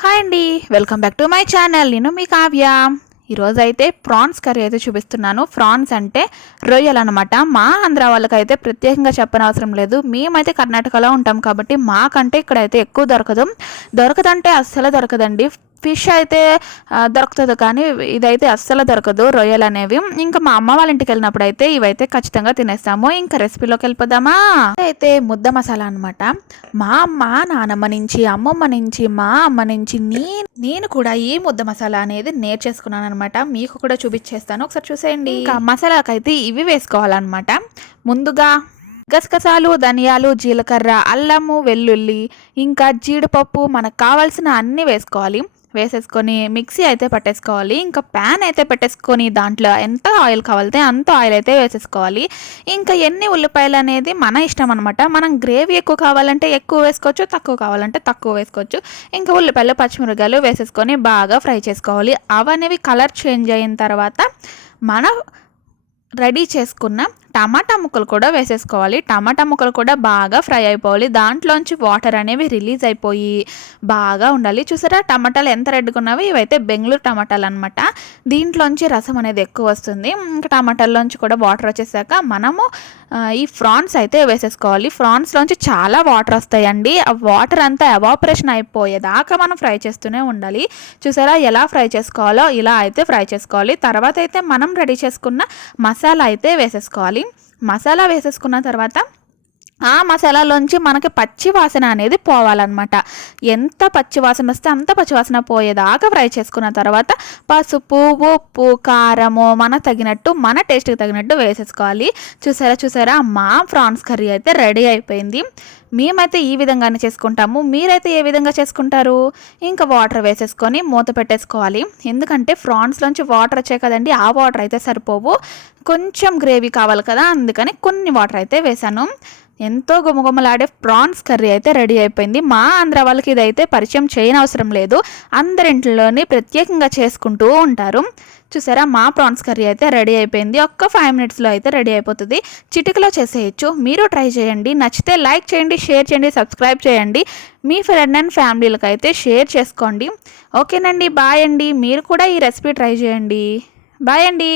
Hi అండి, welcome back to my channel. నేను మీ కావ్య. ఈరోజు అయితే ప్రాన్స్ కర్రీ అయితే చూపిస్తున్నాను. ప్రాన్స్ అంటే రొయ్యలు అనమాట. మా ఆంధ్ర వాళ్ళకైతే ప్రత్యేకంగా చెప్పనవసరం లేదు. మేమైతే కర్ణాటకలో ఉంటాం కాబట్టి మాకంటే ఇక్కడైతే ఎక్కువ దొరకదంటే అస్సలు దొరకదండి. ఫిష్ అయితే దొరుకుతుంది, కానీ ఇదైతే అస్సలు దొరకదు, రొయ్యలు అనేవి. ఇంకా మా అమ్మ వాళ్ళ ఇంటికి వెళ్ళినప్పుడు అయితే ఇవైతే ఖచ్చితంగా తినేస్తాము. ఇంకా రెసిపీలోకి వెళ్ళిపోదామా. అయితే ముద్ద మసాలా అనమాట. మా అమ్మ నానమ్మ నుంచి, అమ్మమ్మ నుంచి, మా అమ్మ నుంచి నేను కూడా ఈ ముద్ద మసాలా అనేది నేర్చేసుకున్నాను అనమాట. మీకు కూడా చూపించేస్తాను, ఒకసారి చూసేయండి. ఇంకా మసాలాకైతే ఇవి వేసుకోవాలన్నమాట. ముందుగా గసగసాలు, ధనియాలు, జీలకర్ర, అల్లము, వెల్లుల్లి, ఇంకా జీడిపప్పు, మనకు కావాల్సిన అన్నీ వేసేసుకొని మిక్సీ అయితే పట్టేసుకోవాలి. ఇంకా ప్యాన్ అయితే పెట్టేసుకొని దాంట్లో ఎంత ఆయిల్ కావాలితే అంత ఆయిల్ అయితే వేసేసుకోవాలి. ఇంకా ఎన్ని ఉల్లిపాయలు అనేది మన ఇష్టం అనమాట. మనం గ్రేవీ ఎక్కువ కావాలంటే ఎక్కువ వేసుకోవచ్చు, తక్కువ కావాలంటే తక్కువ వేసుకోవచ్చు. ఇంకా ఉల్లిపాయలు, పచ్చిమిరపకాయలు వేసేసుకొని బాగా ఫ్రై చేసుకోవాలి. అవనేవి కలర్ చేంజ్ అయిన తర్వాత మన రెడీ చేసుకున్న టమాటా ముక్కలు కూడా వేసేసుకోవాలి. టమాటా ముక్కలు కూడా బాగా ఫ్రై అయిపోవాలి. దాంట్లోంచి వాటర్ అనేవి రిలీజ్ అయిపోయి బాగా ఉండాలి. చూసారా టమాటాలు ఎంత రెడ్గా ఉన్నవి? ఇవైతే బెంగళూరు టమాటాలు అనమాట. దీంట్లోంచి రసం అనేది ఎక్కువ వస్తుంది. ఇంకా టమాటాల్లోంచి కూడా వాటర్ వచ్చేసాక మనము ఈ ఫ్రాన్స్ అయితే వేసేసుకోవాలి. ఫ్రాన్స్లోంచి చాలా వాటర్ వస్తాయండి. ఆ వాటర్ అంతా ఎవాపరేషన్ అయిపోయేదాకా మనం ఫ్రై చేస్తూనే ఉండాలి. చూసారా ఎలా ఫ్రై చేసుకోవాలో ఇలా అయితే ఫ్రై చేసుకోవాలి. తర్వాత అయితే మనం రెడీ చేసుకున్న మసాలా అయితే వేసేసుకోవాలి. మసాలా వేసేసుకున్న తర్వాత ఆ మసాలాలోంచి మనకి పచ్చి వాసన అనేది పోవాలన్నమాట. ఎంత పచ్చి వాసన వస్తే అంత పచ్చి వాసన పోయేదాకా ఫ్రై చేసుకున్న తర్వాత పసుపు, ఉప్పు, కారము మన టేస్ట్కి తగినట్టు వేసేసుకోవాలి. చూసారా మా ప్రాన్స్ కర్రీ అయితే రెడీ అయిపోయింది. మేమైతే ఈ విధంగానే చేసుకుంటాము. మీరైతే ఏ విధంగా చేసుకుంటారు? ఇంకా వాటర్ వేసేసుకొని మూత పెట్టేసుకోవాలి. ఎందుకంటే ఫ్రాన్స్లోంచి వాటర్ వచ్చాయి కదండి, ఆ వాటర్ అయితే సరిపోవు, కొంచెం గ్రేవీ కావాలి కదా, అందుకని కొన్ని వాటర్ అయితే వేసాను. ఎంతో గుమగుమలాడే ప్రాన్స్ కర్రీ అయితే రెడీ అయిపోయింది. మా ఆంధ్ర వాళ్ళకి ఇదైతే పరిచయం చేయనవసరం లేదు, అందరింట్లోనే ప్రత్యేకంగా చేసుకుంటూ ఉంటారు. చూసారా మా ప్రాన్స్ కర్రీ అయితే రెడీ అయిపోయింది. ఒక్క 5 minutesలో అయితే రెడీ అయిపోతుంది. చిటికలో చేసేయచ్చు. మీరు ట్రై చేయండి. నచ్చితే లైక్ చేయండి, షేర్ చేయండి, సబ్స్క్రైబ్ చేయండి. మీ ఫ్రెండ్ అండ్ ఫ్యామిలీలకు అయితే షేర్ చేసుకోండి. ఓకేనండి, బాయ్ అండి. మీరు కూడా ఈ రెసిపీ ట్రై చేయండి. బాయ్ అండి.